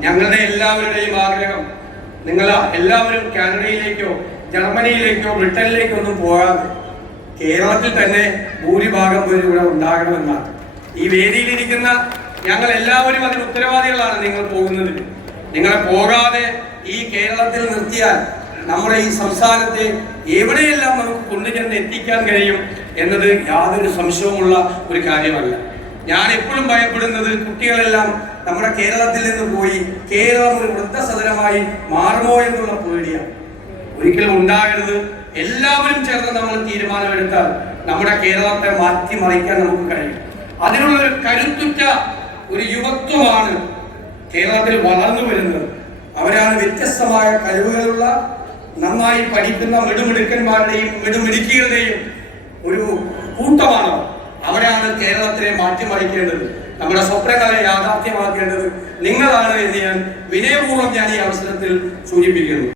ഞങ്ങളുടെ എല്ലാവരുടെയും ആഗ്രഹം നിങ്ങൾ എല്ലാവരും കാനഡയിലേക്കോ ജർമ്മനിയിലേക്കോ ബ്രിട്ടനിലേക്കോ ഒന്നും പോകാതെ കേരളത്തിൽ തന്നെ ഭൂരിഭാഗം പേര് ഇവിടെ ഉണ്ടാകണമെന്നാണ്. ഈ വേദിയിലിരിക്കുന്ന ഞങ്ങൾ എല്ലാവരും അതിന് ഉത്തരവാദികളാണ് നിങ്ങൾ പോകുന്നതിൽ നിങ്ങളെ പോകാതെ ഈ കേരളത്തിൽ നിർത്തിയാൽ നമ്മുടെ ഈ സംസ്ഥാനത്തെ എവിടെയെല്ലാം നമുക്ക് കൊണ്ടുചെന്ന് എത്തിക്കാൻ കഴിയും എന്നത് യാതൊരു സംശയവുമുള്ള ഒരു കാര്യമല്ല. ഞാൻ എപ്പോഴും ഭയപ്പെടുന്നത് കുട്ടികളെല്ലാം നമ്മുടെ കേരളത്തിൽ നിന്ന് പോയി കേരളം ഒരു വൃദ്ധസദനമായി മാറുമോ എന്നുള്ള പേടിയാണ്. ഒരിക്കലും ഉണ്ടാകരുത്. എല്ലാവരും ചേർന്ന് നമ്മൾ തീരുമാനമെടുത്താൽ നമ്മുടെ കേരളത്തെ മാറ്റിമറിക്കാൻ നമുക്ക് കഴിയും. അതിനുള്ള ഒരു കരുത്തുറ്റ ഒരു യുവത്വമാണ് കേരളത്തിൽ വളർന്നു വരുന്നത്. അവരാണ് വ്യത്യസ്തമായ കഴിവുകളുള്ള നന്നായി പഠിക്കുന്ന മിടുമിടുക്കന്മാരുടെയും മിടുമിടുക്കികളുടെയും ഒരു കൂട്ടമാണ് അവരാണ് കേരളത്തിനെ മാറ്റിമറിക്കേണ്ടത് നമ്മുടെ സ്വപ്നങ്ങളെ യാഥാർത്ഥ്യമാക്കേണ്ടത് നിങ്ങളാണ് എന്ന് ഞാൻ വിനയപൂർവം ഞാൻ ഈ അവസരത്തിൽ സൂചിപ്പിക്കുന്നു.